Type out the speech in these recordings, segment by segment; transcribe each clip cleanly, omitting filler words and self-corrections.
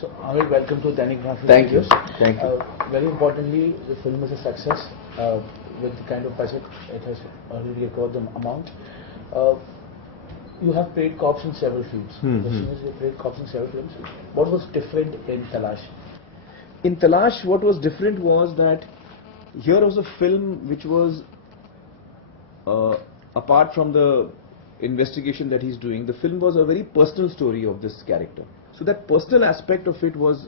So, Aamir, welcome to Dainik Bhaskar. Thank you. Thank you. Very importantly, the film is a success. With the kind of budget it has already acquired the amount. You have played cops in several films. You played cops in several films. What was different in Talash? In Talash, what was different was that here was a film which was apart from the investigation that he's doing, the film was a very personal story of this character. So that personal aspect of it was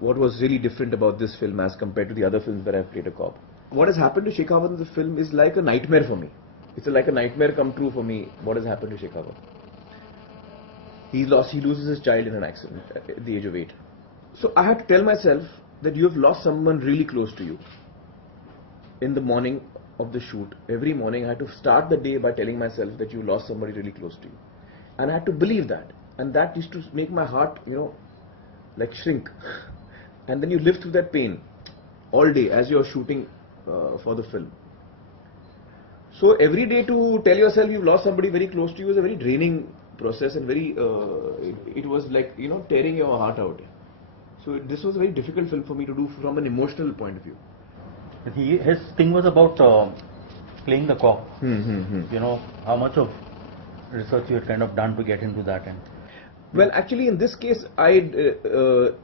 what was really different about this film as compared to the other films that I've played a cop. What has happened to Shekhawat in the film is like a nightmare for me. It's like a nightmare come true for me. What has happened to Shekhawat? He loses his child in an accident at the age of 8. So I had to tell myself that you have lost someone really close to you. In the morning of the shoot, every morning I had to start the day by telling myself that you lost somebody really close to you. And I had to believe that. And that used to make my heart, like shrink. And then you live through that pain all day as you're shooting for the film. So every day to tell yourself you've lost somebody very close to you was a very draining process and very, it was like, tearing your heart out. So this was a very difficult film for me to do from an emotional point of view. His thing was about playing the cop. How much of research you had kind of done to get into that end? Well, actually in this case I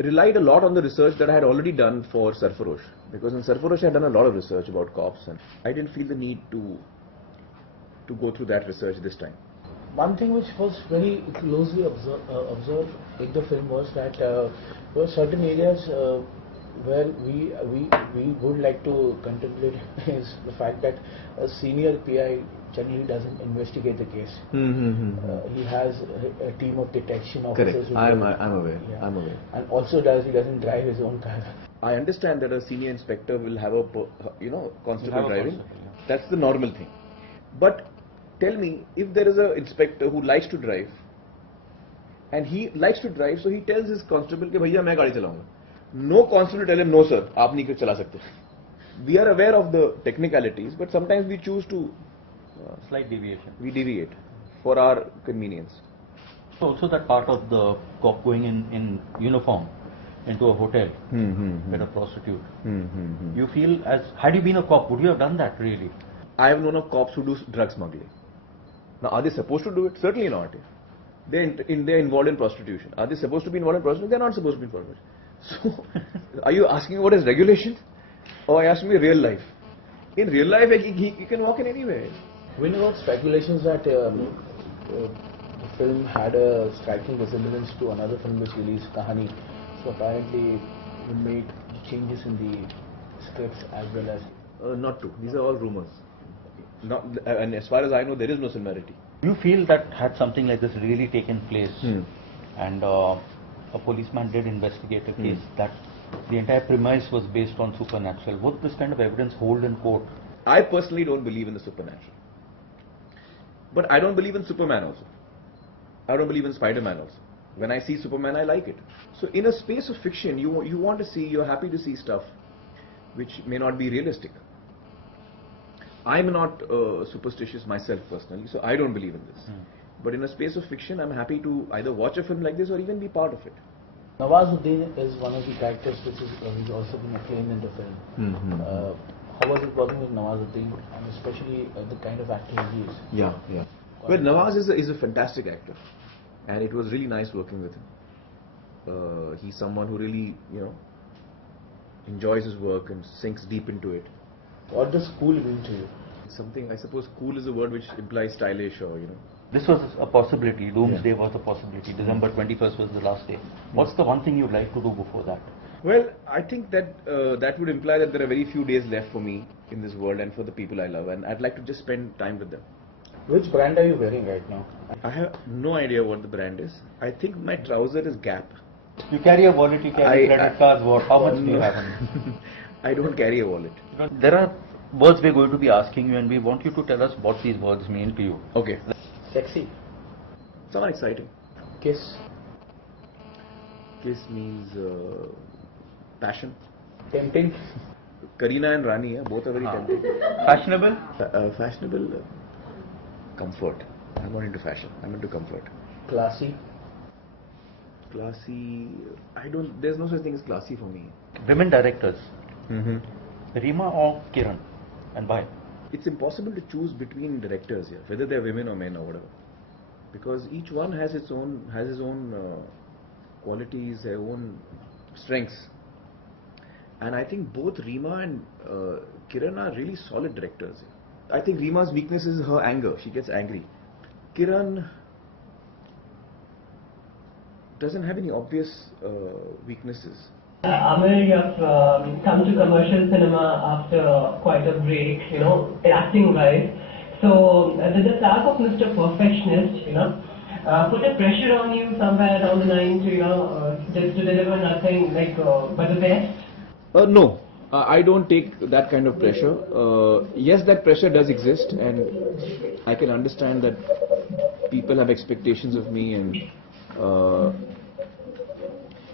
relied a lot on the research that I had already done for Sarfarosh, because in Sarfarosh I had done a lot of research about cops and I didn't feel the need to go through that research this time. One thing which was very closely observed in the film was that there were certain areas where we would like to contemplate is the fact that a senior PI generally doesn't investigate the case. He has a team of detection officers. Correct. I'm aware. Yeah. I'm aware. And also he doesn't drive his own car. I understand that a senior inspector will have a constable driving. That's the normal thing. But tell me, if there is an inspector who likes to drive, and he likes to drive, so he tells his constable कि भैया मैं गाड़ी चलाऊंगा. No constable tell him, no sir, आप नहीं चला सकते. We are aware of the technicalities, but sometimes we choose to slight deviation. We deviate for our convenience. Also that part of the cop going in uniform into a hotel with a prostitute. You feel, as had you been a cop, would you have done that really? I have known of cops who do drug smuggling. Now, are they supposed to do it? Certainly not. They're involved in prostitution. Are they supposed to be involved in prostitution? They're not supposed to be involved in prostitution. So, are you asking what is regulations? Or are you asking me real life? In real life, you can walk in anywhere. We know about speculations that the film had a striking resemblance to another film which released, Kahani. So apparently you made changes in the scripts as well as... Not true. These are all rumors. And as far as I know, there is no similarity. You feel that had something like this really taken place and a policeman did investigate a case, that the entire premise was based on supernatural, would this kind of evidence hold in court? I personally don't believe in the supernatural. But I don't believe in Superman also. I don't believe in Spider-Man also. When I see Superman, I like it. So in a space of fiction, you want to see, you're happy to see stuff which may not be realistic. I'm not superstitious myself personally, so I don't believe in this. But in a space of fiction, I'm happy to either watch a film like this or even be part of it. Nawazuddin is one of the characters which is he's also been acclaimed in the film. How was it working with Nawazuddin, and especially the kind of actor he is? Yeah. Well, Nawaz is a fantastic actor, and it was really nice working with him. He's someone who really, enjoys his work and sinks deep into it. What does cool mean to you? Something, I suppose cool is a word which implies stylish or, This was a possibility, Doomsday was a possibility, December 21st was the last day. What's the one thing you'd like to do before that? Well, I think that that would imply that there are very few days left for me in this world and for the people I love, and I'd like to just spend time with them. Which brand are you wearing right now? I have no idea what the brand is. I think my trouser is Gap. You carry a wallet, you carry credit cards, how much do you have? I don't carry a wallet. There are words we're going to be asking you and we want you to tell us what these words mean to you. Okay. Sexy. Sound exciting. Kiss. Kiss means passion. Tempting. Kareena and Rani, both are very tempting. Fashionable? Fashionable. Comfort. I'm not into fashion. I'm into comfort. Classy. Classy, I don't, there's no such thing as classy for me. Women directors, Rima or Kiran, and why? It's impossible to choose between directors here, whether they're women or men or whatever, because each one has his own qualities, their own strengths, and I think both Rima and Kiran are really solid directors. I think Rima's weakness is her anger. She gets angry. Kiran doesn't have any obvious weaknesses. Aamir, you have come to commercial cinema after quite a break, acting-wise. So, did the tag of Mr. Perfectionist, put a pressure on you somewhere down the line to deliver nothing like but the best? No, I don't take that kind of pressure. Yes, that pressure does exist, and I can understand that people have expectations of me, and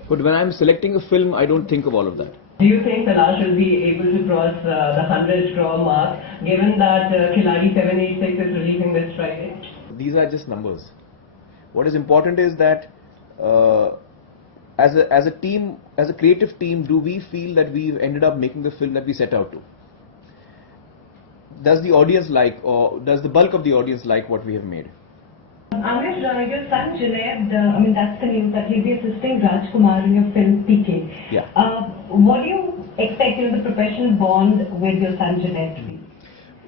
but when I'm selecting a film, I don't think of all of that. Do you think Talash will be able to cross the 100 crore mark, given that Khiladi 786 is releasing this Friday? These are just numbers. What is important is that as a team, as a creative team, do we feel that we've ended up making the film that we set out to? Does the audience like, or does the bulk of the audience like what we have made? Aamir, your son Junaid, that's the news that he'll be assisting Rajkumar in your film PK. Yeah. What do you expect in the professional bond with your son Junaid to be?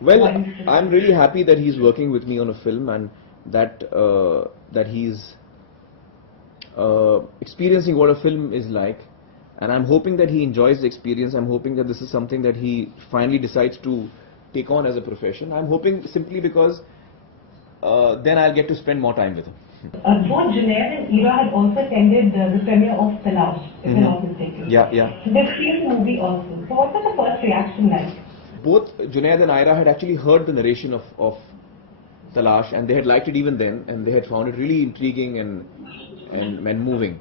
Well, I'm really happy that he's working with me on a film, and that he's experiencing what a film is like, and I'm hoping that he enjoys the experience. I'm hoping that this is something that he finally decides to take on as a profession. I'm hoping simply because then I'll get to spend more time with him. Both Junaid and Ira had also attended the premiere of Talash, if I'm not mistaken. Yeah. So they've seen the movie also. So what was the first reaction like? Both Junaid and Ira had actually heard the narration of Talash, and they had liked it even then, and they had found it really intriguing and moving.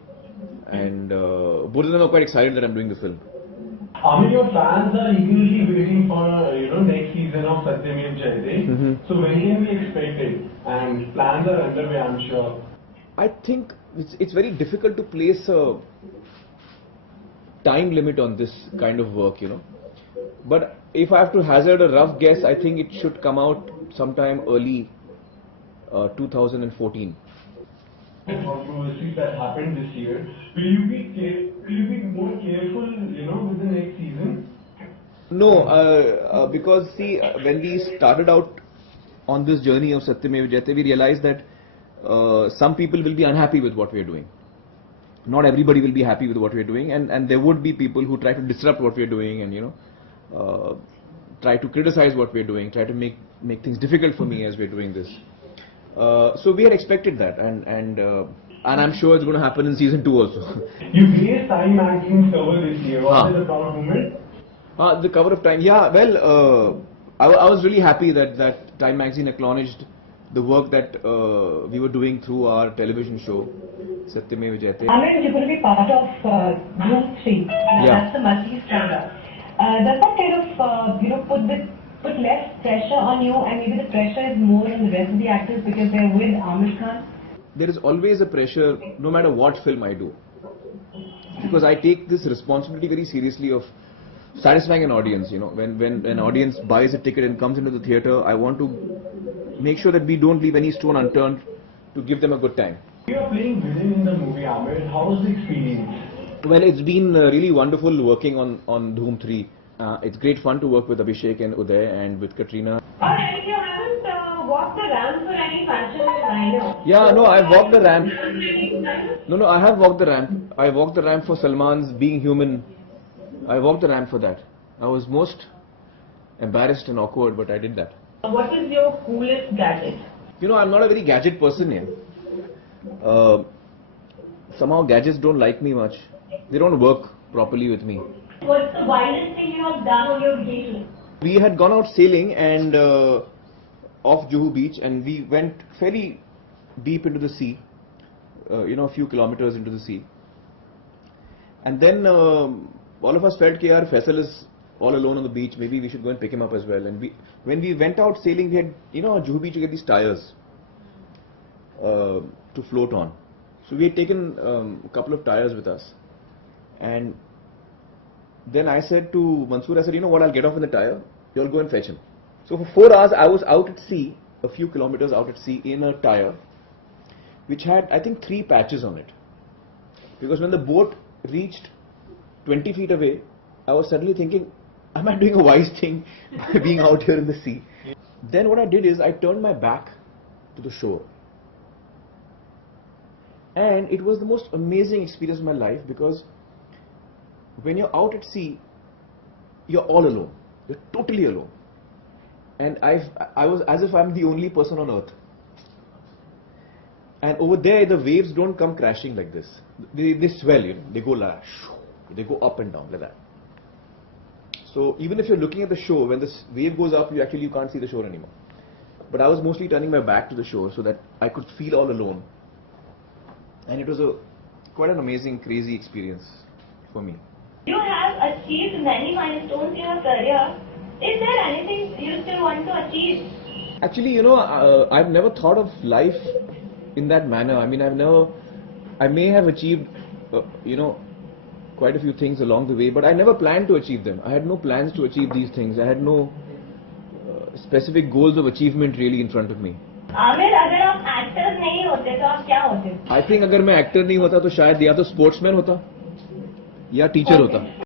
And both of them are quite excited that I'm doing the film. Aamir, your fans are eagerly waiting for next season of Satyamev Jayate. So when can we expect it? And plans are underway, I'm sure. I think it's very difficult to place a time limit on this kind of work, But if I have to hazard a rough guess, I think it should come out sometime early 2014. The controversies that happened this year, will you be more careful, with the next season? No, because see, when we started out on this journey of Satyamev Jayate, we realized that some people will be unhappy with what we are doing. Not everybody will be happy with what we are doing, and there would be people who try to disrupt what we are doing, and try to criticize what we are doing, try to make things difficult for me as we are doing this. So we had expected that, and I'm sure it's going to happen in season 2 also. You graced Time Magazine's cover this year. Was it a proud moment? The cover of Time, yeah. Well, I was really happy that Time Magazine acknowledged the work that we were doing through our television show, Satyamev Jayate. Aamir, you're going to be part of Group 3. That's the multi-starter. Does that kind of, put less pressure on you, and maybe the pressure is more on the rest of the actors because they're with Aamir Khan? There is always a pressure, no matter what film I do, because I take this responsibility very seriously of satisfying an audience. When an audience buys a ticket and comes into the theatre, I want to make sure that we don't leave any stone unturned to give them a good time. You are playing villain in the movie, Aamir. How was the experience? Well, it's been really wonderful working on Dhoom 3. It's great fun to work with Abhishek and Uday and with Katrina. Alright, you haven't walked the ramp for any function in Rhino. Yeah, no, I've walked the ramp. No, I have walked the ramp. I walked the ramp for Salman's Being Human. I walked the ramp for that. I was most embarrassed and awkward, but I did that. What is your coolest gadget? I'm not a very gadget person here. Somehow gadgets don't like me much. They don't work properly with me. What's the wildest thing you have done on your vacation? We had gone out sailing and off Juhu beach, and we went fairly deep into the sea, a few kilometers into the sea. And then all of us felt that Faisal is all alone on the beach, maybe we should go and pick him up as well. And when we went out sailing, we had, Juhu beach, you get these tires to float on. So we had taken a couple of tires with us, and then I said to Mansoor, I said, you know what, I'll get off in the tire, you'll go and fetch him. So for 4 hours I was out at sea, a few kilometers out at sea in a tire which had I think 3 patches on it. Because when the boat reached 20 feet away, I was suddenly thinking, am I doing a wise thing by being out here in the sea? Then what I did is I turned my back to the shore. And it was the most amazing experience of my life, because when you're out at sea, you're all alone. You're totally alone. And I was as if I'm the only person on earth. And over there, the waves don't come crashing like this. They swell, you know. They go like, they go up and down like that. So even if you're looking at the shore, when this wave goes up, you can't see the shore anymore. But I was mostly turning my back to the shore so that I could feel all alone. And it was quite an amazing, crazy experience for me. You have achieved many milestones in your career. Is there anything you still want to achieve? Actually, you know, I've never thought of life in that manner. I mean, I may have achieved, you know, quite a few things along the way, but I never planned to achieve them. I had no plans to achieve these things. I had no specific goals of achievement really in front of me. Aamir, अगर आप actor नहीं होते तो आप क्या होते? I think अगर मैं एक्टर नहीं होता तो शायद या तो स्पोर्ट्समैन होता या टीचर होता.